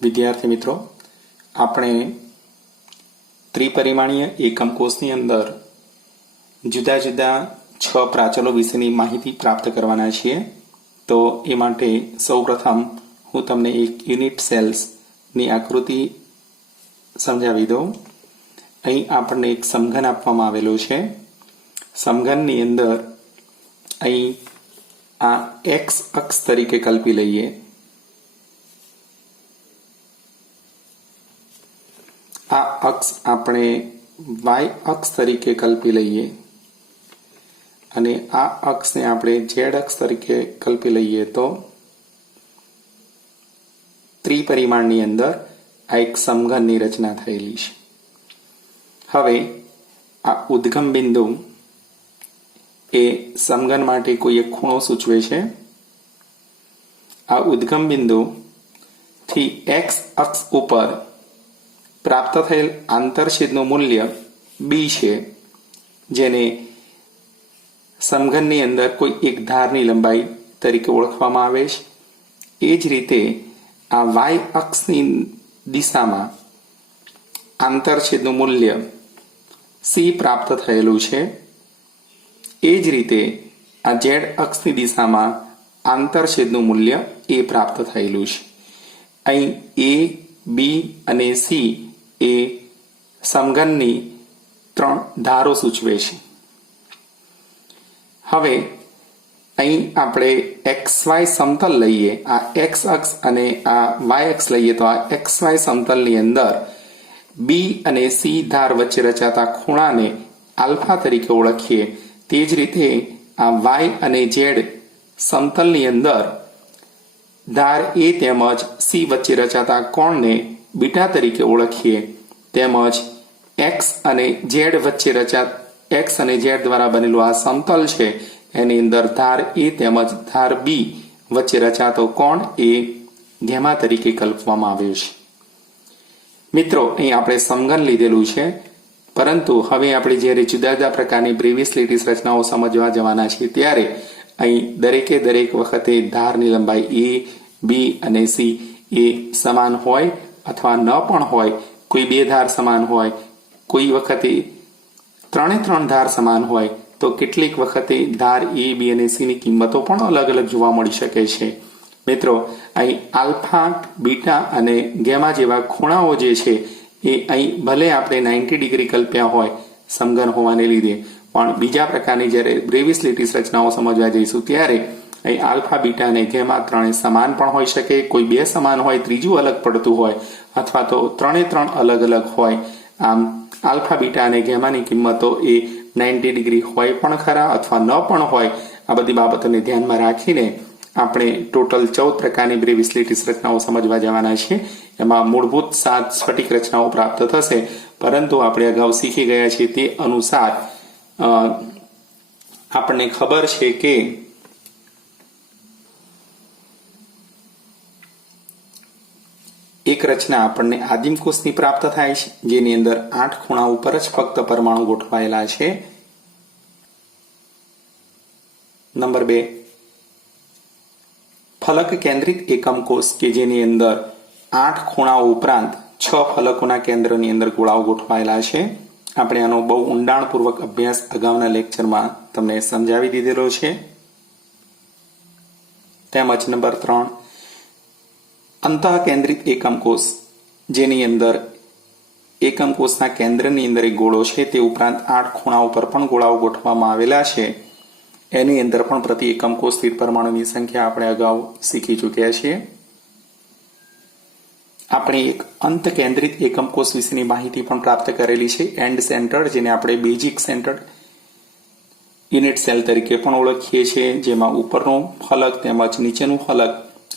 વિદ્યાર્થી મિત્રો, આપણે ત્રિપરિમાણીય એકમ કોષની અંદર જુદા જુદા 6 પ્રાચલો વિશેની માહિતી પ્રાપ્ત કરવાના છીએ. તો એ માટે સૌપ્રથમ હું તમને એક યુનિટ સેલ્સની આકૃતિ સમજાવી દઉં. અહીં આપણને એક સમઘન આપવામાં આવેલું છે. સમઘનની અંદર અહીં આ એક્સ અક્ષ તરીકે કલ્પી લઈએ. આ અક્ષ આપણે વાય અક્ષ તરીકે કલ્પી લઈએ અને આ અક્ષને આપણે ઝેડ અક્ષ તરીકે કલ્પી લઈએ તો ત્રિપરિમાણની અંદર આ એક સમઘનની રચના થયેલી છે. હવે આ ઉદ્ગમ બિંદુ એ સમઘન માટે કોઈ એક ખૂણો સૂચવે છે. આ ઉદ્ગમ બિંદુથી એક્સ અક્ષ ઉપર પ્રાપ્ત થયેલ આંતરછેદનું મૂલ્ય બી છે, જેને સમઘનની અંદર કોઈ એક ધારની લંબાઈ તરીકે ઓળખવામાં આવે છે. એ જ રીતે આ વાય અક્ષની દિશામાં આંતરછેદનું મૂલ્ય સી પ્રાપ્ત થયેલું છે. એ જ રીતે આ ઝેડ અક્ષની દિશામાં આંતરછેદનું મૂલ્ય એ પ્રાપ્ત થયેલું છે. અહીં એ, બી અને સી એ સમઘનની 3 ધારો સૂચવે છે. હવે અહીં આપણે XY સમતલ લઈએ, આ એક્સ અક્ષ અને આ વાય અક્ષ લઈએ તો આ XY સમતલની અંદર બી અને સી ધાર વચ્ચે રચાતા ખૂણાને આલ્ફા તરીકે ઓળખીએ. તે જ રીતે આ વાય અને ઝેડ સમતલની અંદર ધાર એ તેમજ સી વચ્ચે રચાતા કોણને બીટા તરીકે ઓળખીએ. તેમજ એક્સ અને ઝેડ વચ્ચે એક્સ અને ઝેડ દ્વારા બનેલું આ સમતલ છે, એની અંદર ધાર એ તેમજ ધાર બી વચ્ચે રચાતો કોણ એ ગેમા તરીકે કલ્પવામાં આવ્યો છે. મિત્રો, અહીં આપણે સમઘન લીધેલું છે, પરંતુ હવે આપણે જ્યારે જુદા જુદા પ્રકારની બ્રેવિસ લેટિસ રચનાઓ સમજવા જવાના છીએ ત્યારે અહીં દરેકે દરેક વખતે ધારની લંબાઈ એ, બી અને સી એ સમાન હોય અથવા ન પણ હોય. કોઈ 2 ધાર સમાન હોય, કોઈ વખતે 3 ધાર સમાન હોય, તો કેટલીક વખતે ધાર એ, બી અને સી ની કિંમતો પણ અલગ અલગ જોવા મળી શકે છે. મિત્રો, અહીં આલ્ફા, બીટા અને ગેમા જેવા ખૂણાઓ જે છે એ અહીં ભલે આપણે 90 ડિગ્રી કલ્પ્યા હોય સમઘન હોવાને લીધે, પણ બીજા પ્રકારની જ્યારે બ્રેવિસ લેટિસ રચનાઓ સમજવા જઈશું ત્યારે અહીં આલ્ફા, બીટા અને ગેમા 3 સમાન પણ હોઈ શકે. કોઈ 2 સમાન હોય, ત્રીજું અલગ પડતું હોય, અથવા તો 3 અલગ અલગ હોય. આમ આલ્ફા, બીટા અને ગેમાની કિંમતો એ 90 ડિગ્રી હોય પણ ખરા અથવા ન પણ હોય. આ બધી બાબતોને ધ્યાનમાં રાખીને આપણે ટોટલ 14 પ્રકારની બ્રેવિસ લેટિસ રચનાઓ સમજવા જવાના છીએ. એમાં મૂળભૂત 7 સ્ફટિક રચનાઓ પ્રાપ્ત થશે, પરંતુ આપણે અગાઉ શીખી ગયા છીએ તે અનુસાર આપણને ખબર છે કે એક રચના આપણને આદિમ કોષની પ્રાપ્ત થાય છે, જેની અંદર 8 ખૂણા ઉપર જ ફક્ત પરમાણુ ગોઠવાયેલા છે. નંબર 2, ફલક કેન્દ્રિત એકમ કોષ કે જેની અંદર 8 ખૂણાઓ ઉપરાંત 6 ફલકોના કેન્દ્રની અંદર ગોળાઓ ગોઠવાયેલા છે. આપણે આનો બહુ ઊંડાણપૂર્વક અભ્યાસ અગાઉના લેક્ચરમાં તમને સમજાવી દીધેલો છે. તેમજ નંબર 3, અંતઃકેન્દ્રિત એકમ કોષ, જેની અંદર એકમ કોષના કેન્દ્રની અંદર એક ગોળો છે, તે ઉપરાંત 8 ખૂણા ઉપર પણ ગોળાઓ ગોઠવવામાં આવેલા છે. એની અંદર પણ પ્રતિ એકમ કોષ સ્થિત પરમાણુની સંખ્યા આપણે અગાઉ શીખી ચૂક્યા છીએ. આપણે એક અંત કેન્દ્રિત એકમ કોષ વિશેની માહિતી પણ પ્રાપ્ત કરેલી છે, એન્ડ સેન્ટર્ડ, જેને આપણે બેઝિક સેન્ટર્ડ યુનિટ સેલ તરીકે પણ ઓળખીએ છીએ, જેમાં ઉપરનું ફલક તેમજ નીચેનું ફલક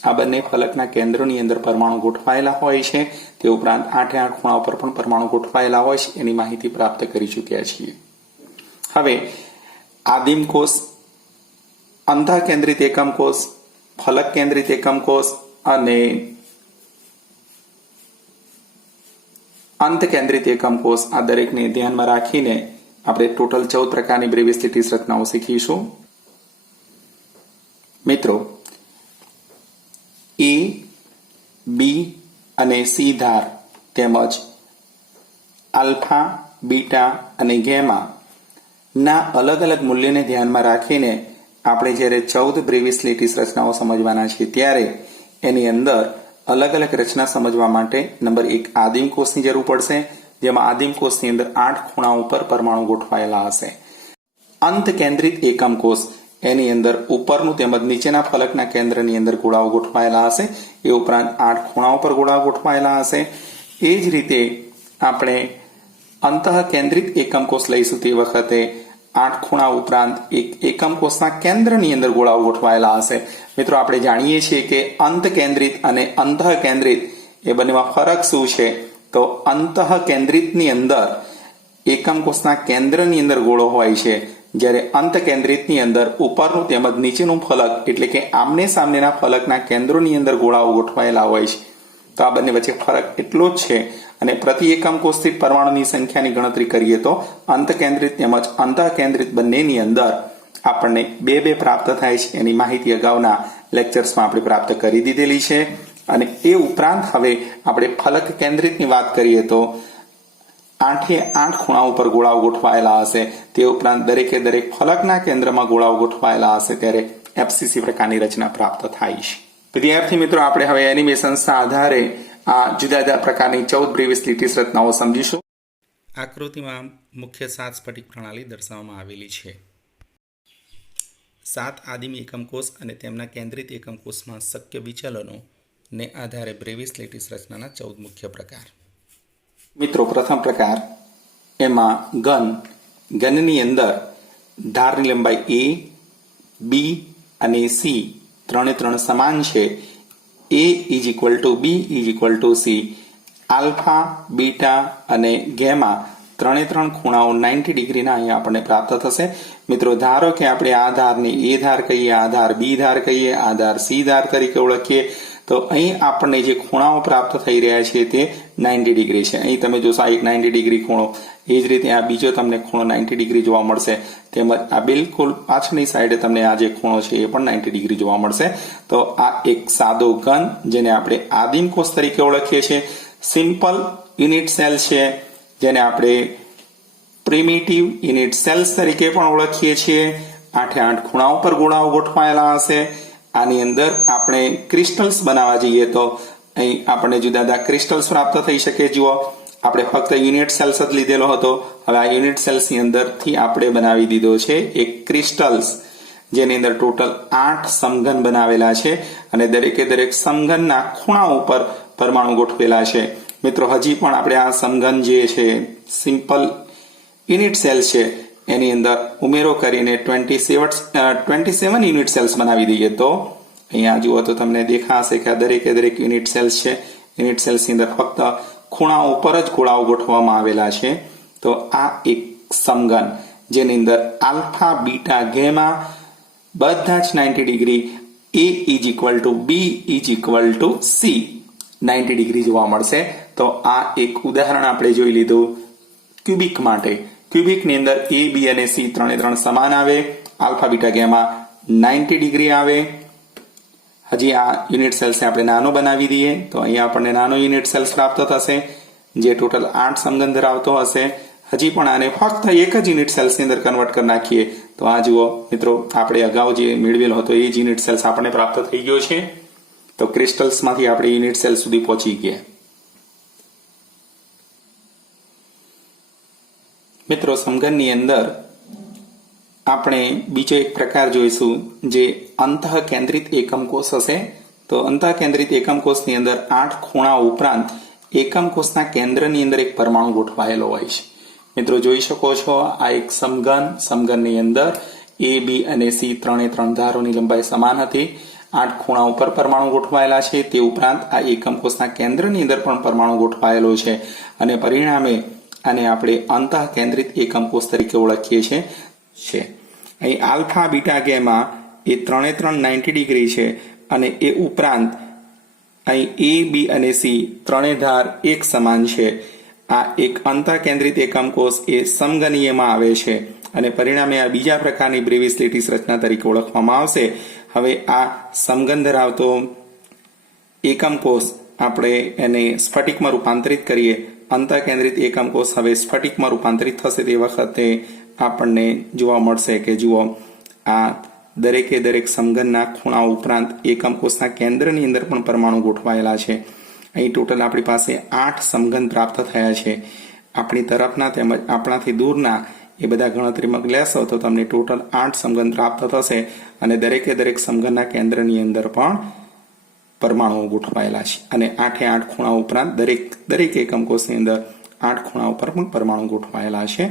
આ બંને ફલકના કેન્દ્રોની અંદર પરમાણુ ગોઠવાયેલા હોય છે. તે ઉપરાંત 8 ખૂણા ઉપર પણ પરમાણુ ગોઠવાયેલા હોય છે, એની માહિતી પ્રાપ્ત કરી ચૂક્યા છીએ. હવે આદિમ કોષ, અંતઃકેન્દ્રિત એકમ કોષ, ફલક કેન્દ્રિત એકમ કોષ અને અંત કેન્દ્રિત એકમ કોષ, આ દરેકને ધ્યાનમાં રાખીને આપણે ટોટલ 14 પ્રકારની બ્રેવિસ લેટિસ રચનાઓ શીખીશું. મિત્રો, એ, બી અને સી ધાર તેમજ આલ્ફા, બીટા અને ગેમા ના અલગ અલગ મૂલ્યને ધ્યાનમાં રાખીને આપણે જ્યારે 14 બ્રેવિસ લેટિસ રચનાઓ સમજવાના છીએ ત્યારે એની અંદર અલગ અલગ રચના સમજવા માટે નંબર 1 આદિમ કોષની જરૂર પડશે, જેમાં આદિમ કોષની અંદર 8 ખૂણા ઉપર પરમાણુ ગોઠવાયેલા હશે. અંત કેન્દ્રિત એકમ કોષ એની અંદર ઉપરનું તેમજ નીચેના ફલકના કેન્દ્રની અંદર ગોળાઓ ગોઠવાયેલા હશે. એ ઉપરાંત 8 ખૂણા ઉપર ગોળાઓ ગોઠવાયેલા હશે. એ જ રીતે આપણે અંતઃ કેન્દ્રિત એકમ કોષ લઈશું તે વખતે 8 ખૂણા ઉપરાંત એક એકમ કોષના કેન્દ્રની અંદર ગોળાઓ ગોઠવાયેલા હશે. મિત્રો, આપણે જાણીએ છીએ કે અંત કેન્દ્રિત અને અંતઃ કેન્દ્રિત એ બંનેમાં ફરક શું છે? તો અંતઃ કેન્દ્રિતની અંદર એકમ કોષના કેન્દ્રની અંદર ગોળો હોય છે, જ્યારે અંત કેન્દ્રિતની અંદર ઉપરનું તેમજ નીચેનું ફલક એટલે કે આમને સામનેના ફલકના કેન્દ્રોની અંદર ગોળાઓ ગોઠવાયેલા હોય છે. તો આ બંને વચ્ચે ફરક એટલો જ છે. અને પ્રતિ એકમ કોષથી પરમાણુની સંખ્યાની ગણતરી કરીએ તો અંત કેન્દ્રિત તેમજ અંતઃ કેન્દ્રિત બંનેની અંદર આપણને 2 પ્રાપ્ત થાય છે. એની માહિતી અગાઉના લેક્ચર્સમાં આપણે પ્રાપ્ત કરી દીધેલી છે. અને એ ઉપરાંત હવે આપણે ફલક કેન્દ્રિતની વાત કરીએ તો 8 ખૂણા ઉપર ગોળાઓ ગોઠવાયેલા હશે. તે ઉપરાંત દરેકે દરેક ફલકના કેન્દ્રમાં ગોળાઓ ગોઠવાયેલા હશે ત્યારે એફસીસી પ્રકારની રચના પ્રાપ્ત થાય છે. વિદ્યાર્થી મિત્રો, આપણે હવે એનિમેશન્સના આધારે આ જુદા જુદા પ્રકારની 14 બ્રેવિસ લેટિસ રચનાઓ સમજીશું. આકૃતિમાં મુખ્ય 7 સ્ફટિક પ્રણાલી દર્શાવવામાં આવેલી છે. 7 આદિમ એકમ કોષ અને તેમના કેન્દ્રિત એકમ કોષમાં શક્ય વિચલનો ને આધારે બ્રેવિસ લેટિસ રચનાના 14 મુખ્ય પ્રકાર. મિત્રો, પ્રથમ પ્રકાર એમાં ઘનની અંદર ધારની લંબાઈ A, B અને C ત્રણે સમાન છે. A = B = C. Alpha, beta અને ગેમા ત્રણે ખૂણાઓ 90 ડિગ્રીના અહીંયા આપણને પ્રાપ્ત થશે. મિત્રો, ધારો કે આપણે આ ધારને A ધાર કહીએ, આ ધાર B ધાર કહીએ, આ ધાર C ધાર તરીકે ઓળખીએ તો અહીં આપણને જે ખૂણાઓ પ્રાપ્ત થઈ રહ્યા છે તે 90 ડિગ્રી છે. અહીં તમે જોશો આ એક 90 ડિગ્રી ખૂણો, એ જ રીતે આ બીજો તમને ખૂણો 90 ડિગ્રી જોવા મળશે. તેમજ આ બિલકુલ પાછળની સાઈડે તમને આ જે ખૂણો છે એ પણ 90 ડિગ્રી જોવા મળશે. તો આ એક સાદો ઘન જેને આપણે આદિમ કોષ તરીકે ઓળખીએ છીએ. સિમ્પલ યુનિટ સેલ છે જેને આપણે પ્રિમિટિવ યુનિટ સેલ્સ તરીકે પણ ઓળખીએ છીએ. 8 ખૂણાઓ પર ગોળાઓ ગોઠવાયેલા હશે. આની અંદર આપણે ક્રિસ્ટલ્સ બનાવવા જઈએ તો અહીં આપણને જુદા જુદા ક્રિસ્ટલ્સ પ્રાપ્ત થઈ શકે. જુઓ, આપણે ફક્ત યુનિટ સેલ્સ જ લીધેલો હતો. હવે આ યુનિટ સેલ્સની અંદરથી આપણે બનાવી દીધો છે એક ક્રિસ્ટલ્સ, જેની અંદર ટોટલ 8 સમઘન બનાવેલા છે અને દરેકે દરેક સમઘનના ખૂણા ઉપર પરમાણુ ગોઠવેલા છે. મિત્રો, હજી પણ આપણે આ સમઘન જે છે સિમ્પલ યુનિટ સેલ્સ છે એની અંદર ઉમેરો કરીને 27 યુનિટ સેલ્સ બનાવી દઈએ તો અહીંયા જુઓ તો તમને દેખાશે કે આ દરેકે દરેક યુનિટ સેલ્સ છે. યુનિટ સેલ્સની અંદર ફક્ત ખૂણા ઉપર જ ગોળાઓ ગોઠવવામાં આવેલા છે. તો આ એક સમઘન જેની અંદર આલ્ફા, બીટા, ગેમા બધા જ 90 degree, A = B = C 90 degree જોવા મળશે. તો આ એક ઉદાહરણ આપણે જોઈ લીધું ક્યુબિક માટે. ક્યુબિકની અંદર A, B અને C ત્રણે સમાન આવે. આલ્ફા, બીટા, ગેમા 90 ડિગ્રી આવે. હજી આ યુનિટ સેલ્સને આપણે નાનો બનાવી દઈએ તો અહીંયા આપણને નાનો યુનિટ સેલ્સ પ્રાપ્ત થશે જે ટોટલ 8 સમઘન ધરાવતો હશે. હજી પણ આને ફક્ત એક જ યુનિટ સેલ્સની અંદર કન્વર્ટ કરી નાખીએ તો આ જુઓ મિત્રો, આપણે અગાઉ જે મેળવેલો હતો એ જ યુનિટ સેલ્સ આપણને પ્રાપ્ત થઈ ગયો છે. તો ક્રિસ્ટલ્સમાંથી આપણે યુનિટ સેલ્સ સુધી પહોંચી ગયા. મિત્રો, સમઘનની અંદર આપણે બીજો એક પ્રકાર જોઈશું જે અંતઃ કેન્દ્રિત એકમ કોષ હશે. તો અંતઃ કેન્દ્રિત એકમ કોષની અંદર 8 ખૂણા ઉપરાંત એકમ કોષના કેન્દ્રની અંદર એક પરમાણુ ગોઠવાયેલો હોય છે. મિત્રો, જોઈ શકો છો આ એક સમઘનની અંદર A, B અને C ત્રણે ધારોની લંબાઈ સમાન હતી. 8 ખૂણા ઉપર પરમાણુ ગોઠવાયેલા છે. તે ઉપરાંત આ એકમ કોષના કેન્દ્રની અંદર પણ પરમાણુ ગોઠવાયેલો છે અને પરિણામે આને આપણે અંતઃ કેન્દ્રિત એકમ કોષ તરીકે ઓળખીએ છીએ. અહીં આલ્ફા, બીટા, ગેમા એ ત્રણે 90 ડિગ્રી છે અને એ ઉપરાંત અહીં A, B અને C ત્રણે ધાર એક સમાન છે. આ એક અંતઃ કેન્દ્રિત એકમ કોષ એ સમઘનીયમાં આવે છે અને પરિણામે આ બીજા પ્રકારની બ્રેવિસ લેટિસ રચના તરીકે ઓળખવામાં આવશે. હવે આ સમઘન ધરાવતો એકમ કોષ આપણે એને સ્ફટિકમાં રૂપાંતરિત કરીએ, અંતઃકેન્દ્રિત એકમ કોષ હવે સ્ફટિકમાં રૂપાંતરિત થશે તે વખતે આપણને જોવા મળશે કે જુઓ આ દરેકે દરેક સમઘનના ખૂણા ઉપરાંત એકમ કોષના કેન્દ્રની અંદર પણ પરમાણુ ગોઠવાયેલા છે. અહીં ટોટલ આપણી પાસે 8 સમઘન પ્રાપ્ત થયા છે. આપણી તરફના તેમજ આપણાથી દૂરના એ બધા ગણતરીમાં લેશો તો તમને ટોટલ 8 સમઘન પ્રાપ્ત થશે અને દરેકે દરેક સમઘનના કેન્દ્રની અંદર પણ પરમાણુઓ ગોઠવાયેલા છે અને 8 ખૂણા ઉપરાંત દરેક એકમ કોષની અંદર 8 ખૂણા ઉપર પણ પરમાણુ ગોઠવાયેલા છે.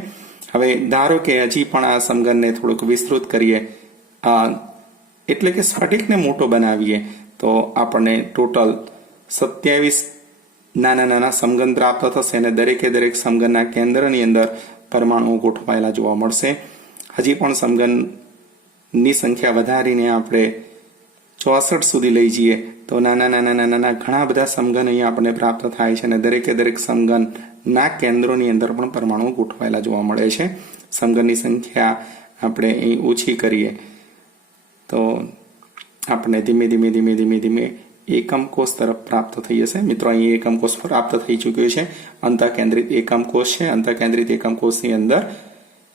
હવે ધારો કે હજી પણ આ સમઘનને થોડુંક વિસ્તૃત કરીએ, એટલે કે સ્ફટિકને મોટો બનાવીએ તો આપણને ટોટલ 27 નાના સમઘન પ્રાપ્ત થશે અને દરેકે દરેક સમઘનના કેન્દ્રની અંદર પરમાણુઓ ગોઠવાયેલા જોવા મળશે. હજી પણ સમઘનની સંખ્યા વધારીને આપણે 64 સુધી લઈ જઈએ તો નાના ઘણા બધા સમઘન અહીંયા આપણને પ્રાપ્ત થાય છે અને દરેકે દરેક સમઘનના કેન્દ્રોની અંદર પણ પરમાણુ ગોઠવાયેલા જોવા મળે છે. સમઘનની સંખ્યા આપણે અહીં ઓછી કરીએ તો આપણે ધીમે એકમ કોષ તરફ પ્રાપ્ત થઈ જશે. મિત્રો અહીં એકમ કોષ પ્રાપ્ત થઈ ચૂક્યો છે. અંતઃકેન્દ્રિત એકમ કોષ છે. અંતઃકેન્દ્રિત એકમ કોષની અંદર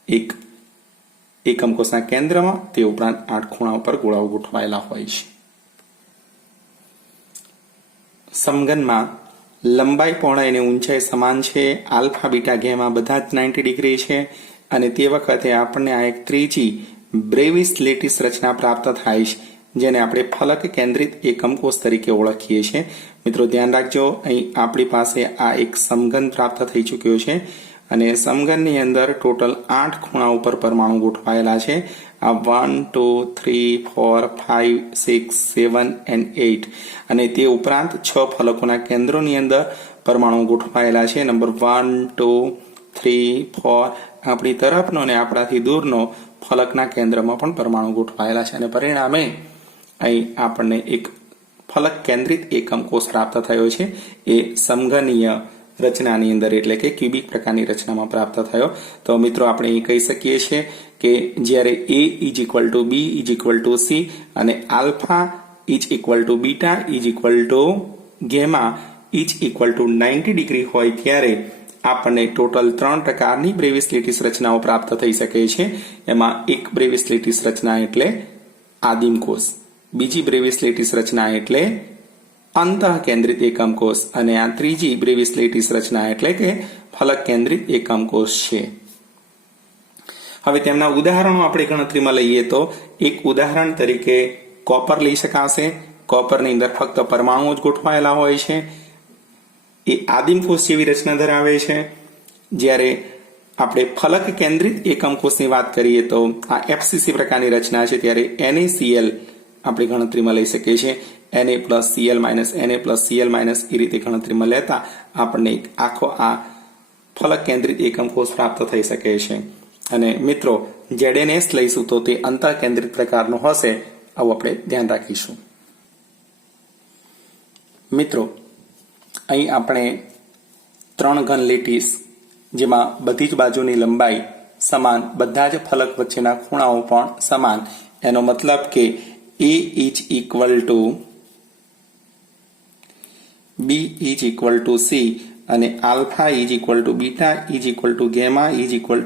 એક એકમ કોષના કેન્દ્રમાં તે ઉપરાંત 8 ખૂણા ઉપર ગોળાઓ ગોઠવાયેલા હોય છે. સમઘનમાં લંબાઈ, પહોળાઈ અને ઊંચાઈ સમાન છે. આલ્ફા, બીટા, ગેમા બધા જ 90 ડિગ્રી છે અને તે વખતે આપણને આ એક ત્રીજી બ્રેવિસ લેટિસ રચના પ્રાપ્ત થાય છે જેને આપણે ફલક કેન્દ્રિત એકમ કોષ તરીકે ઓળખીએ છીએ. મિત્રો ધ્યાન રાખજો, અહીં આપણી પાસે આ એક સમઘન પ્રાપ્ત થઈ ચૂક્યો છે અને સમઘનની અંદર ટોટલ 8 ખૂણા ઉપર પરમાણુ ગોઠવાયેલા છે. આ 1 2 3 4 5 6 7 અને 8 અને તે ઉપરાંત 6 ફલકોના કેન્દ્રોની અંદર પરમાણુ ગોઠવાયેલા છે. નંબર 1 2 3 4 આપણી તરફનો અને આપણાથી દૂરનો ફલકના કેન્દ્રમાં પણ પરમાણુ ગોઠવાયેલા છે અને પરિણામે અહીં આપણને એક ફલક કેન્દ્રિત એકમ કોષ પ્રાપ્ત થયો છે. એ સમઘનીય રચનાની અંદર એટલે કે ક્યુબિક પ્રકારની રચનામાં પ્રાપ્ત થયો. તો મિત્રો આપણે અહીં કહી શકીએ છીએ કે જ્યારે A = B = C અને આલ્ફા = બીટા = ગેમા = 90 ડિગ્રી હોય ત્યારે આપણને ટોટલ 3 પ્રકારની બ્રેવિસ લેટિસ રચનાઓ પ્રાપ્ત થઈ શકે છે. એમાં એક બ્રેવિસ લેટિસ રચના એટલે આદિમ કોષ, બીજી બ્રેવિસ લેટિસ રચના એટલે અંતઃકેન્દ્રિત એકમ કોષ અને આ ત્રીજી બ્રેવિસ લેટિસ રચના એટલે કે ફલક કેન્દ્રિત એકમ કોષ છે. હવે તેમના ઉદાહરણો આપણે ગણતરીમાં લઈએ તો એક ઉદાહરણ તરીકે કોપર લઈ શકાશે. કોપરની અંદર ફક્ત પરમાણુઓ જ ગોઠવાયેલા હોય છે. એ આદિમ કોષ જેવી રચના ધરાવે છે. જ્યારે આપણે ફલક કેન્દ્રિત એકમ કોષની વાત કરીએ તો આ FCC પ્રકારની રચના છે ત્યારે NaCl આપણે ગણતરીમાં લઈ શકીએ છીએ. Na+Cl- Na+Cl- એ રીતે ગણતરીમાં લેતા આપણને આખો આ ફલક કેન્દ્રિત એકમ કોષ પ્રાપ્ત થઈ શકે છે. અને મિત્રો ZnS લઈશું તો તે અંતઃકેન્દ્રિત પ્રકારનો હશે, આવું આપણે ધ્યાન રાખીશું. મિત્રો અહીં આપણે 3 ઘન લેટિસ જેમાં બધી જ બાજુની લંબાઈ સમાન, બધા જ ફલક વચ્ચેના ખૂણાઓ પણ સમાન, એનો મતલબ કે A = B = C અને આલ્ફા બીટા ગેમા =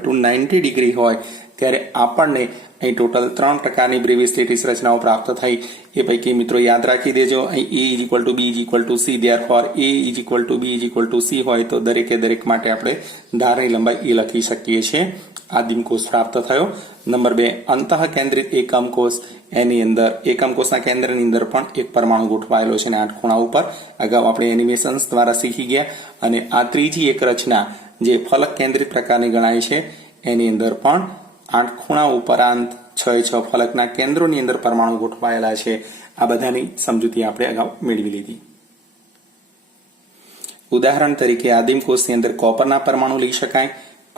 90 ડિગ્રી હોય ત્યારે આપણને અહીં ટોટલ 3 પ્રકારની બ્રેવિસ લેટિસ રચનાઓ પ્રાપ્ત થઈ. એ પૈકી મિત્રો યાદ રાખી દેજો, અહીં A = B = C, therefore A = B = C હોય તો દરેકે દરેક માટે આપણે ધારની લંબાઈ એ લખી શકીએ છીએ. આદિમ કોષ પ્રાપ્ત થયો. નંબર 2 અંતઃકેન્દ્રિત એકમ કોષ. એની અંદર એકમ કોષના કેન્દ્રની અંદર પણ એક પરમાણુ ગોઠવાયેલો છે અને 8 ખૂણા ઉપર. અગાઉ આપણે એનિમેશન્સ દ્વારા શીખી ગયા. અને આ ત્રીજી એક રચના જે ફલક કેન્દ્રિત પ્રકારની ગણાય છે એની અંદર પણ 8 ખૂણા ઉપરાંત 6 ફલકના કેન્દ્રોની અંદર પરમાણુ ગોઠવાયેલા છે. આ બધાની સમજૂતી આપણે અગાઉ મેળવી લીધી. ઉદાહરણ તરીકે આદિમ કોષની અંદર કોપરના પરમાણુ લઈ શકાય.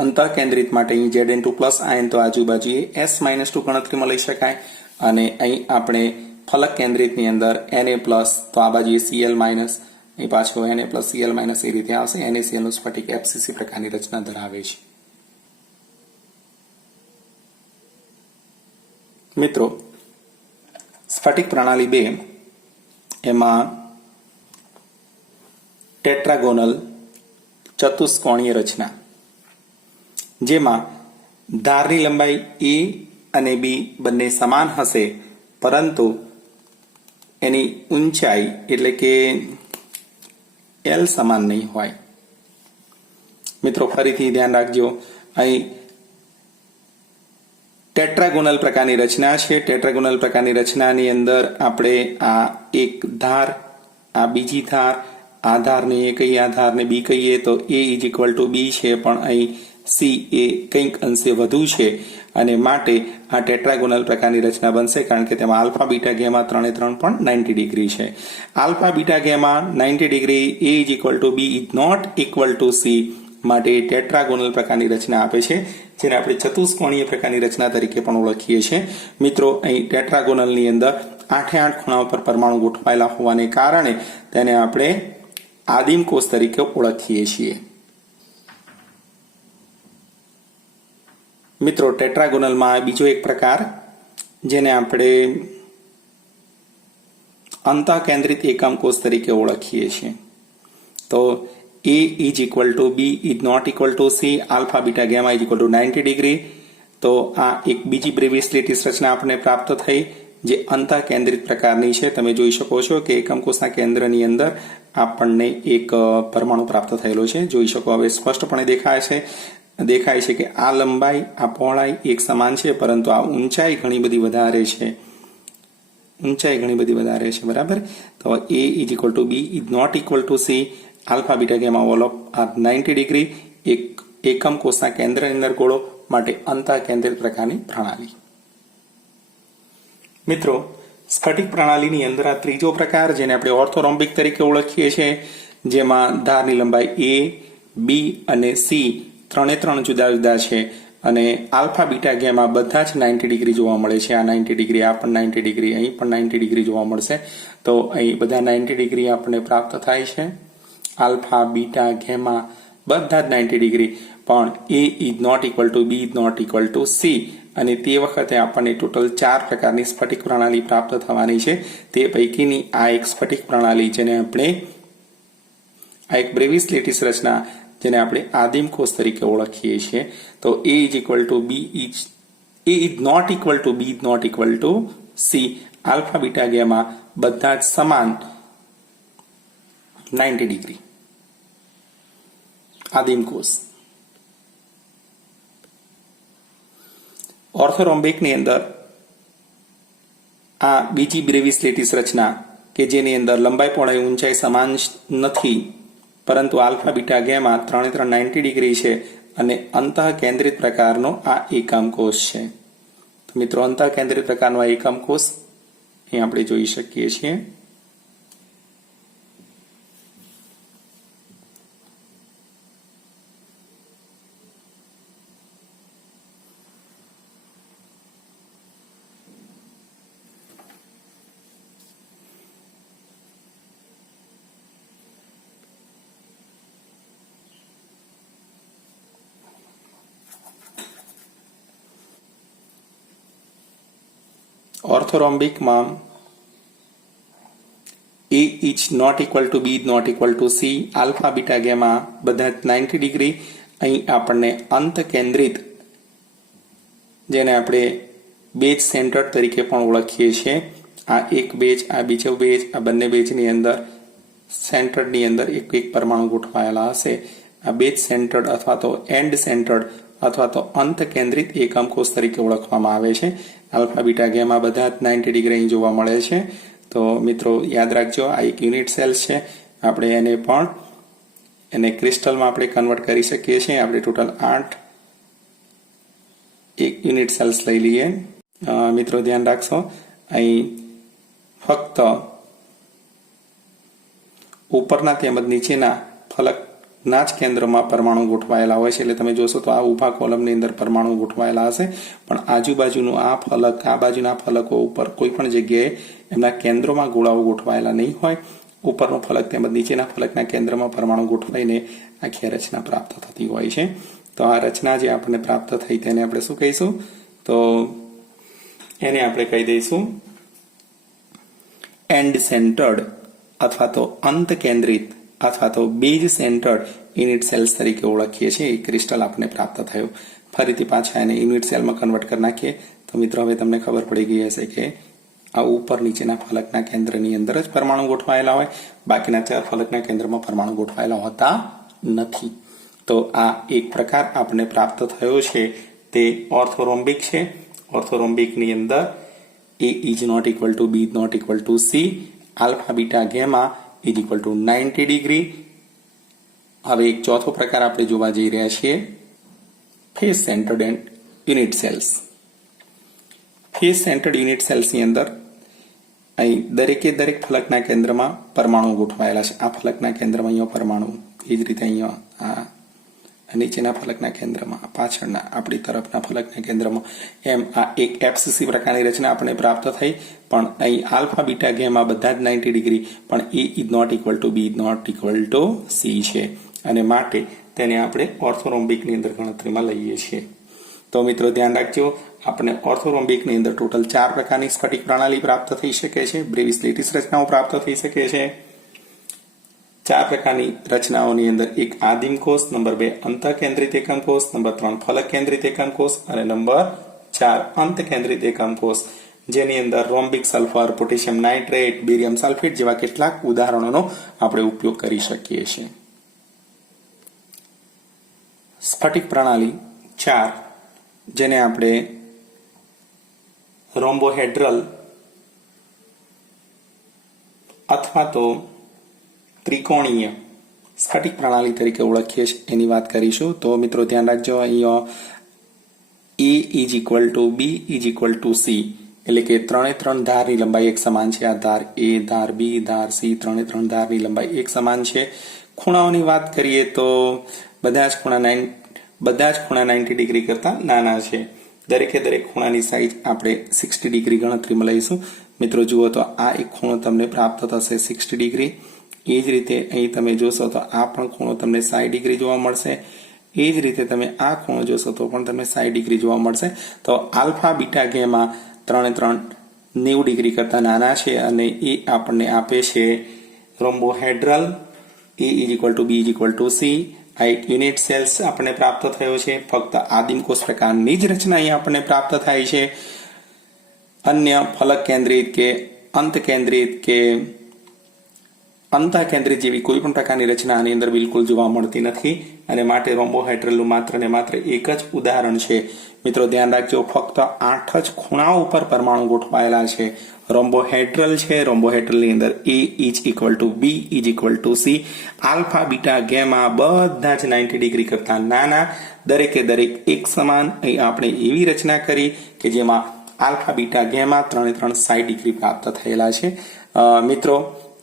અંતઃકેન્દ્રિત માટે અહીં Zn2+ આયન તો આજુબાજુએ S-2 ગણતરીમાં લઈ શકાય અને અહીં આપણે ફલક કેન્દ્રિતની અંદર Na+ તો આ બાજુએ Cl- અહીં પાછો Na+Cl- એ રીતે આવશે. NaCl નું સ્ફટિક FCC પ્રકારની રચના ધરાવે છે. મિત્રો સ્ફટિક પ્રણાલી 2 એમાં ટેટ્રાગોનલ ચતુષ્કોણીય રચના, જેમાં ધારની લંબાઈ એ અને બી બંને સમાન હશે, પરંતુ એની ઊંચાઈ એટલે કે એલ સમાન નહીં હોય. મિત્રો ફરીથી ધ્યાન રાખજો, અહીં ટેટ્રાગોનલ પ્રકારની રચના છે. ટેટ્રાગોનલ પ્રકારની રચનાની અંદર આપણે આ એક ધાર, આ બીજી ધાર, આ ધારને એ કહીએ, આ ધારને બી કહીએ, તો એ ઇઝ ઇક્વલ ટુ બી છે, પણ અહીં સી એ કંઈક અંશે વધુ છે, અને માટે આ ટેટ્રાગોનલ પ્રકારની રચના બનશે, કારણ કે તેમાં આલ્ફા બીટા ગેમા 3 પણ 90 ડિગ્રી છે. Alpha beta gamma 90 degree, A is equal to B is not equal to C, માટે ટેટ્રાગોનલ પ્રકારની રચના આપે છે, જેને આપણે ચતુષ્કોણીય પ્રકારની રચના તરીકે પણ ઓળખીએ છીએ. મિત્રો અહીં ટેટ્રાગોનલની અંદર 8 ખૂણાઓ પર પરમાણુ ગોઠવાયેલા હોવાને કારણે તેને આપણે આદિમ કોષ તરીકે ઓળખીએ છીએ. મિત્રો ટેટ્રાગોનલમાં બીજો એક પ્રકાર, જેને આપણે અંતઃકેન્દ્રિત એકમ કોષ તરીકે ઓળખીએ છીએ. તો A is equal to B is not equal to C, alpha beta gamma is equal to 90 degree. તો આ એક બીજી બ્રેવિસ્લેટિસ રચના આપણને પ્રાપ્ત થઈ, જે અંતઃકેન્દ્રિત પ્રકારની છે. તમે જોઈ શકો છો કે એકમ કોષના કેન્દ્રની અંદર આપણને એક પરમાણુ પ્રાપ્ત થયેલો છે. જોઈ શકો, હવે સ્પષ્ટપણે દેખાય છે કે આ લંબાઈ, આ પહોળાઈ એક સમાન છે, પરંતુ આ ઊંચાઈ ઘણી બધી વધારે છે. બરાબર. તો A is equal to B is not equal to C, alpha beta gamma all of are 90 degree, એક એકમ કોષના કેન્દ્રની અંદર ગોળો, માટે અંતઃકેન્દ્રિત પ્રકારની પ્રણાલી. મિત્રો સ્ફટિક પ્રણાલીની અંદર આ ત્રીજો પ્રકાર, જેને આપણે ઓર્થોરોમ્બિક તરીકે ઓળખીએ છીએ, જેમાં ધારની લંબાઈ એ, બી અને સી 3 જુદા જુદા છે, અને આલ્ફા બીટા ગેમા બધા જ 90 ડિગ્રી જોવા મળે છે. આ 90 ડિગ્રી, આ પણ 90 ડિગ્રી, અહીં પણ 90 ડિગ્રી જોવા મળશે. તો અહીં બધા 90 ડિગ્રી આપણને પ્રાપ્ત થાય છે. આલ્ફા બીટા ગેમા બધા જ 90 ડિગ્રી, પણ A is not equal to B is not equal to C, અને તે વખતે આપણને ટોટલ 4 પ્રકારની સ્ફટિક પ્રણાલી પ્રાપ્ત થવાની છે. તે પૈકીની આ એક સ્ફટિક પ્રણાલી, જેને આપણે આ એક બ્રેવિસ્લેટિસ રચના, જેને આપણે આદિમ કોષ તરીકે ઓળખીએ છીએ. તો A is equal to B is not equal to B is not equal to C, alpha beta gamma બધા જ સમાન 90 ડિગ્રી, આદિમ કોષ. ઓર્થોરોમ્બિકની અંદર આ બીજી બ્રેવિસ્લેટિસ રચના, કે જેની અંદર લંબાઈ, પહોળાઈ, ઊંચાઈ સમાન નથી, પરંતુ આલ્ફા બીટા ગેમા 3 90 ડિગ્રી છે, અને અંતઃકેન્દ્રિત પ્રકારનો આ એકમ કોષ છે. મિત્રો અંતઃકેન્દ્રિત પ્રકારનો આ એકમ કોષ અહીં આપણે જોઈ શકીએ છીએ. ઓર્થોરોમ્બિકમાં A is not equal to B is not equal to C, alpha beta gamma બધા 90 ડિગ્રી. અહીં આપણને અંતકેન્દ્રિત, જેને આપણે બેઝ સેન્ટર્ડ તરીકે પણ ઓળખીએ છીએ, આ એક બેઝ, આ બીજો બેઝ, આ બંને બેઝની અંદર સેન્ટર્ડની અંદર એક એક પરમાણુ ગોઠવાયેલા હશે. આ બેઝ સેન્ટર્ડ અથવા તો એન્ડ સેન્ટર્ડ અથવા તો અંતકેન્દ્રિત એકમ કોષ તરીકે ઓળખવામાં આવે છે. આલ્ફા બીટા ગેમા બધા 90 ડિગ્રી અહીં જોવા મળે છે. તો મિત્રો યાદ રાખજો, આ એક યુનિટ સેલ્સ છે. આપણે એને ક્રિસ્ટલમાં આપણે કન્વર્ટ કરી શકીએ છીએ. આપણે ટોટલ 8 એક યુનિટ સેલ્સ લઈ લઈએ. મિત્રો ધ્યાન રાખશો, અહીં ફક્ત ઉપરના તેમજ નીચેના ફલકના જ કેન્દ્રમાં પરમાણુ ગોઠવાયેલા હોય છે. એટલે તમે જોશો તો આ ઊભા કોલમની અંદર પરમાણુ ગોઠવાયેલા હશે, પણ આજુબાજુનું આ ફલક, આ બાજુના ફલકો ઉપર કોઈ પણ જગ્યાએ એમના કેન્દ્રોમાં ગોળાઓ ગોઠવાયેલા નહીં હોય. ઉપરનો ફલક તેમજ નીચેના ફલકના કેન્દ્રમાં પરમાણુ ગોઠવાઈને આખી રચના પ્રાપ્ત થતી હોય છે. તો આ રચના જે આપણને પ્રાપ્ત થઈ તેને આપણે શું કહીશું? તો એને આપણે કહી દઈશું એન્ડ સેન્ટર્ડ અથવા તો અંત કેન્દ્રિત અથવા તો બેઝ સેન્ટર્ડ યુનિટ સેલ્સ તરીકે ઓળખીએ છીએ એ ક્રિસ્ટલ આપણને પ્રાપ્ત થયું. ફરીથી પાછા એને યુનિટ સેલમાં કન્વર્ટ કરી નાખીએ તો મિત્રો હવે તમને ખબર પડી ગઈ હશે કે આ ઉપર નીચેના ફલકના કેન્દ્રની અંદર જ પરમાણુ ગોઠવાયેલા હોય, બાકીના 4 ફલકના કેન્દ્રમાં પરમાણુ ગોઠવાયેલા હોતા નથી. તો આ એક પ્રકાર આપણને પ્રાપ્ત થયો છે તે ઓર્થોરોમ્બિક છે. ઓર્થોરોમ્બિકની અંદર A is not equal to B is not equal to C, alpha beta gamma is equal to 90 degree. હવે એક ચોથો પ્રકાર આપણે જોવા જઈ રહ્યા છીએ face centred unit cells. Face centred unit સેલ્સની અંદર અહીં દરેકે દરેક ફલકના કેન્દ્રમાં પરમાણુ ગોઠવાયેલા છે. આ ફલકના કેન્દ્રમાં અહીંયા પરમાણુ, એ જ રીતે અહીંયા આ નીચેના ફલકના કેન્દ્રમાં, પાછળના આપણી તરફના ફલકના કેન્દ્રમાં, એમ આ એક એફસીસી પ્રકારની રચના આપણને પ્રાપ્ત થઈ. પણ અહીં આલ્ફા બીટા ગેમા બધા જ 90 ડિગ્રી, પણ A is not equal to B is not equal to C છે અને માટે તેને આપણે ઓર્થોરોમ્બિકની અંદર ગણતરીમાં લઈએ છીએ. તો મિત્રો ધ્યાન રાખજો, આપણે ઓર્થોરોમ્બિકની અંદર ટોટલ 4 પ્રકારની સ્ફટિક પ્રણાલી પ્રાપ્ત થઈ શકે છે. બ્રેવિસ લેટિસ રચનાઓ પ્રાપ્ત થઈ શકે છે. 4 પ્રકારની રચનાઓની અંદર એક આદિમ કોષ, નંબર 2 અંતઃ કેન્દ્રિત એકમ કોષ, નંબર 3 ફલક કેન્દ્રિત એકમ કોષ અને નંબર 4 અંત કેન્દ્રિત એકમ કોષ, જેની અંદર rhombic sulphur, potassium nitrate, barium sulphate જેવા કેટલાક ઉદાહરણોનો આપણે ઉપયોગ કરી શકીએ છીએ. સ્ફટિક પ્રણાલી 4 જેને આપણે રોમ્બોહેડ્રલ અથવા તો ત્રિકોણીય સ્ફટિક પ્રણાલી તરીકે ઓળખીએ છીએ એની વાત કરીશું. તો મિત્રો ધ્યાન રાખજો, અહીંયા A is equal to B is equal to C, એટલે કે 3 ધારની લંબાઈ એક સમાન છે. આ ધાર A, ધાર B, ધાર C, 3 ધારની લંબાઈ એક સમાન છે. ખૂણાઓની વાત કરીએ તો બધા જ ખૂણા 90 ડિગ્રી કરતા નાના છે. દરેકે દરેક ખૂણાની સાઈઝ આપણે 60 ડિગ્રી ગણતરીમાં લઈશું. મિત્રો જુઓ તો આ એક ખૂણો તમને પ્રાપ્ત થશે 60 ડિગ્રી. એ જ રીતે અહીં તમે જોશો તો આ પણ ખૂણો તમને 60 ડિગ્રી જોવા મળશે. એ જ રીતે તમે આ ખૂણો જોશો તો પણ તમને 60 ડિગ્રી જોવા મળશે. તો આલ્ફા બીટા ગેમા 90 ડિગ્રી કરતા નાના છે અને એ આપણને આપે છે રોમ્બોહેડ્રલ. A is equal to B is equal to C. આ એક યુનિટ સેલ્સ આપણને પ્રાપ્ત થયો છે. ફક્ત આદિમ કોષ પ્રકારની જ રચના અહીં આપણને પ્રાપ્ત થાય છે. અન્ય ફલક કેન્દ્રિત કે અંત કેન્દ્રિત કે અંતઃ કેન્દ્રિત જેવી કોઈ પણ પ્રકારની રચના આની અંદર બિલકુલ જોવા મળતી નથી અને માટે રોમ્બોહેડ્રલનું માત્ર ને માત્ર એક જ ઉદાહરણ છે. મિત્રો ધ્યાન રાખજો, ફક્ત 8 જ ખૂણાઓ ઉપર પરમાણુ ગોઠવાયેલા છે. રોમ્બોહેડ્રલ છે. રોમ્બોહેડ્રલની અંદર A is equal to B is equal to C. Alpha beta gamma બધા જ 90 ડિગ્રી કરતા નાના, દરેકે દરેક એક સમાન. અહીં આપણે એવી રચના કરી કે જેમાં આલ્ફા બીટા ગેમા 60 ડિગ્રી પ્રાપ્ત થયેલા છે. મિત્રો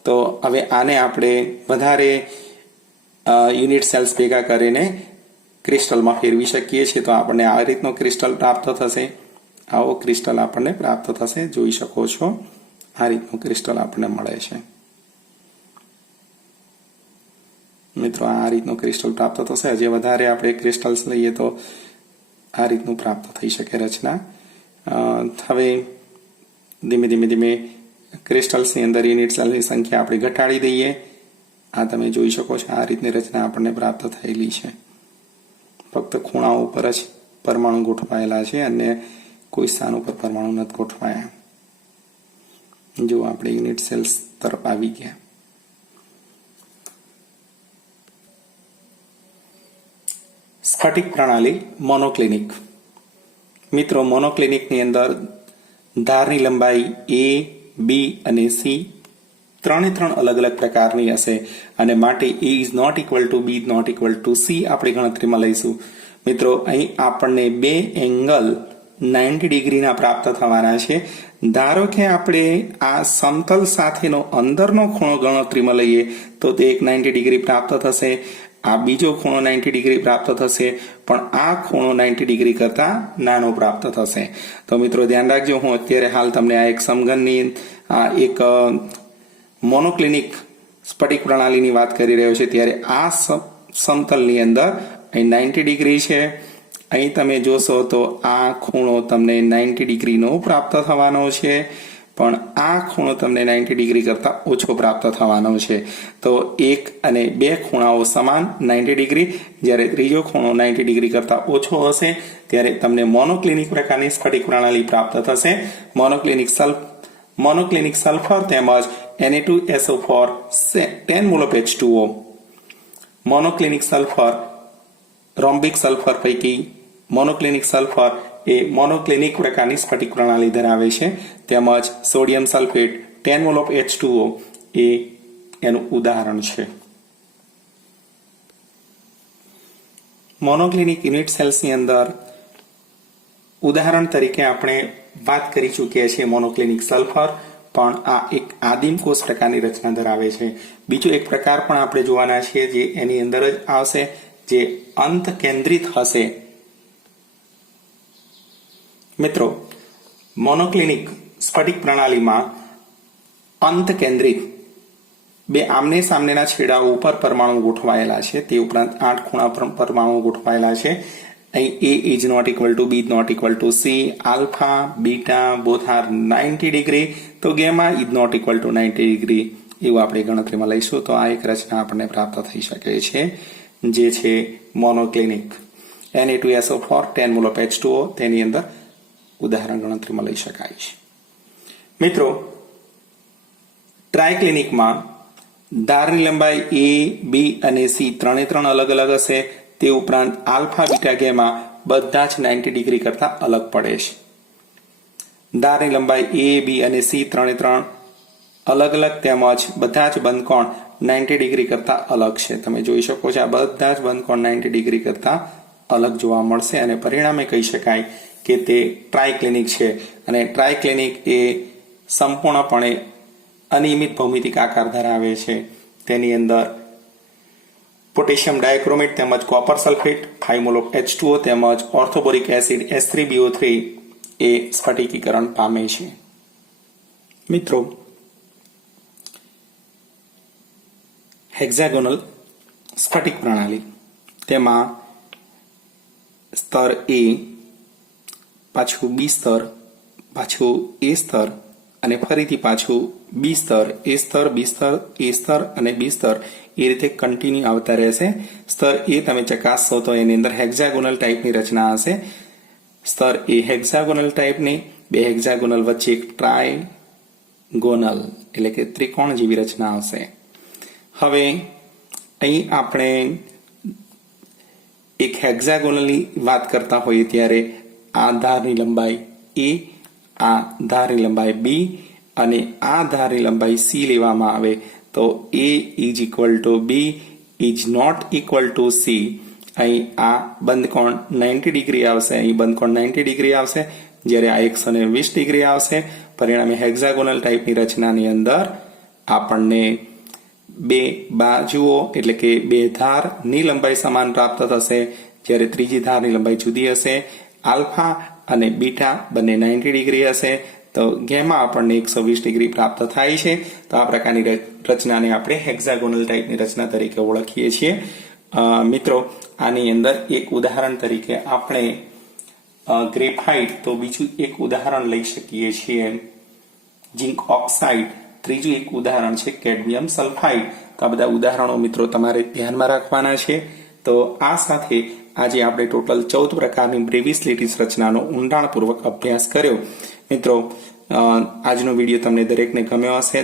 તો હવે આને આપણે વધારે યુનિટ સેલ્સ ભેગા કરીને ક્રિસ્ટલમાં ફેરવી શકીએ છીએ. તો આપણને આ રીતનો ક્રિસ્ટલ પ્રાપ્ત થશે. આવો ક્રિસ્ટલ આપણને પ્રાપ્ત થશે. જોઈ શકો છો આ રીતનું ક્રિસ્ટલ આપણને મળે છે. મિત્રો આ રીતનું ક્રિસ્ટલ પ્રાપ્ત થશે. હજી વધારે આપણે ક્રિસ્ટલ્સ લઈએ તો આ રીતનું પ્રાપ્ત થઈ શકે રચના. હવે ધીમે ધીમે ક્રિસ્ટલ્સની અંદર યુનિટ સેલની સંખ્યા આપણે ઘટાડી દઈએ. આ તમે જોઈ શકો છો આ રીતની રચના આપણને પ્રાપ્ત થયેલી છે. ફક્ત ખૂણાઓ ઉપર જ પરમાણુ ગોઠવાયેલા છે અને કોઈ સ્થાન ઉપર પરમાણુ નથી ગોઠવાયા. જો આપણે યુનિટ સેલ્સ તરફ આવી ગયા. સ્ફટિક પ્રણાલી મોનોક્લિનિક. મિત્રો મોનોક્લિનિકની અંદર ધારની લંબાઈ A, B અને C 3 અલગ અલગ પ્રકારની હશે અને માટે A is not equal to B is not equal to C આપણે ગણતરીમાં લઈશું. મિત્રો અહીં આપણને 2 એંગલ 90 ડિગ્રીના પ્રાપ્ત થવાના છે. ધારો કે આપણે આ સમતલ સાથેનો અંદરનો ખૂણો ગણતરીમાં લઈએ તો તે એક 90 ડિગ્રી પ્રાપ્ત થશે. આ બીજો ખૂણો 90 ડિગ્રી પ્રાપ્ત થશે, પણ આ ખૂણો 90 ડિગ્રી કરતા નાનો પ્રાપ્ત થશે. તો મિત્રો ધ્યાન રાખજો, હું અત્યારે હાલ તમને આ એક સમઘનની એક મોનોક્લિનિક સ્ફટિક પ્રણાલીની વાત કરી રહ્યો છે. ત્યારે આ સમતલની અંદર અહીં 90 ડિગ્રી છે. અહીં તમે જોશો તો આ ખૂણો તમને 90 ડિગ્રીનો પ્રાપ્ત થવાનો છે, પણ આ ખૂણો તમને 90 ડિગ્રી કરતા ઓછો પ્રાપ્ત થવાનો છે. તો 1 અને 2 ખૂણાઓ સમાન 90 ડિગ્રી, જ્યારે ત્રીજો ખૂણો 90 ડિગ્રી કરતા ઓછો હશે ત્યારે તમને મોનોક્લિનિક પ્રકારની સ્ફટિક પ્રણાલી પ્રાપ્ત થશે. મોનોક્લિનિક સલ્ફર તેમજ Na2SO4 10 mole of H2O. Monoclinic sulphur rhombic sulphur પૈકી મોનોક્લિનિક સલ્ફર એ મોનોક્લિનિક પ્રકારની સ્ફટિક પ્રણાલી ધરાવે છે. તેમજ sodium sulphate 10 mole of H2O એ એનું ઉદાહરણ છે. મોનોક્લિનિક યુનિટ સેલ્સની અંદર ઉદાહરણ તરીકે આપણે વાત કરી ચૂક્યા છીએ મોનોક્લિનિક સલ્ફર, પણ આ એક આદિમ કોષ પ્રકારની રચના ધરાવે છે. બીજો એક પ્રકાર પણ આપણે જોવાના છીએ જે એની અંદર જ આવશે, જે અંત કેન્દ્રિત હશે. મિત્રો, મોનોક્લિનિક સ્ફટિક પ્રણાલીમાં અંત કેન્દ્રિત બે આમને સામનેના છેડાઓ ઉપર પરમાણુ ગોઠવાયેલા છે. તે ઉપરાંત 8 ખૂણા પરમાણુ ગોઠવાયેલા છે. અહીં A is not equal to B is not equal to C, alpha, beta both are 90 degree, તો gamma is not equal to 90 degree એવું આપણે ગણતરીમાં લઈશું. તો આ એક રચના આપણને પ્રાપ્ત થઈ શકે છે, જે છે મોનોક્લિનિક Na2SO4 10 મોલ ઓફ H2O. તેની અંદર ઉદાહરણ ગણતરીમાં લઈ શકાય છે. મિત્રો, ટ્રાયક્લિનિકમાં ધારની લંબાઈ A, B અને C ત્રણે અલગ અલગ હશે. તે ઉપરાંત આલ્ફા, બીટા, ગેમા બધા જ 90 ડિગ્રી કરતા અલગ પડે છે. ધારની લંબાઈ A, B અને C ત્રણે અલગ અલગ તેમજ બધા જ બંધકોણ 90 ડિગ્રી કરતા અલગ છે. તમે જોઈ શકો છો, આ બધા જ બંધકોણ 90 ડિગ્રી કરતા અલગ જોવા મળશે અને પરિણામે કહી શકાય કે તે ટ્રાયક્લિનિક છે. અને ટ્રાયક્લિનિક એ સંપૂર્ણપણે અનિયમિત ભૌમિતિક આકાર ધરાવે છે. તેની અંદર પોટેશિયમ ડાયક્રોમેટ તેમજ copper sulphate 5 mall of H2O તેમજ ઓર્થોબોરિક એસિડ S3BO3 એ સ્ફટિકીકરણ પામે છે. મિત્રો, હેક્ઝાગોનલ સ્ફટિક પ્રણાલી, તેમાં સ્તર A, પાછું B સ્તર, પાછું A સ્તર અને ફરીથી પાછું B સ્તર, A સ્તર, B સ્તર, A સ્તર અને B સ્તર એ રીતે કન્ટિન્યુ આવતા રહેશે. સ્તર A તમે ચકાસશો તો એની અંદર હેક્ઝાગોનલ ટાઈપની રચના હશે. સ્તર A હેક્ઝાગોનલ ટાઈપની, બે હેક્ઝાગોનલ વચ્ચે એક ટ્રાયગોનલ એટલે કે ત્રિકોણ જેવી રચના આવશે. હવે અહીં આપણે એક હેક્ઝાગોનલની વાત કરતા હોઈએ ત્યારે આ ધારની લંબાઈ A, આ ધારની લંબાઈ B અને આ ધારની લંબાઈ C લેવામાં આવે તો A is equal to B is not equal to C. અહીં આ બંધકોણ 90 ડિગ્રી આવશે, અહીં બંધકોણ 90 ડિગ્રી આવશે, જ્યારે આ 120 ડિગ્રી આવશે. પરિણામે હેક્ઝાગોનલ ટાઈપની રચનાની અંદર આપણને બે બાજુઓ એટલે કે બે ધારની લંબાઈ સમાન પ્રાપ્ત થશે, જ્યારે ત્રીજી ધારની લંબાઈ જુદી હશે. આલ્ફા અને બીટા બંને 90 ડિગ્રી હશે, તો ગેમા આપણને 120 ડિગ્રી પ્રાપ્ત થાય છે. તો આ પ્રકારની રચનાને આપણે હેક્ઝાગોનલ ટાઈપની રચના તરીકે ઓળખીએ છીએ. મિત્રો, આની અંદર એક ઉદાહરણ તરીકે આપણે ગ્રેફાઇટ, તો બીજું એક ઉદાહરણ લઈ શકીએ છીએ ઝિંક ઓક્સાઇડ, ત્રીજું એક ઉદાહરણ છે કેડમિયમ સલ્ફાઇડ. તો આ બધા ઉદાહરણો મિત્રો તમારે ધ્યાનમાં રાખવાના છે. તો આ સાથે આજે આપણે ટોટલ 14 પ્રકારની બ્રેવિસ લેટિસ રચનાનો ઊંડાણપૂર્વક અભ્યાસ કર્યો. મિત્રો, આજનો વિડીયો તમને દરેકને ગમ્યો હશે.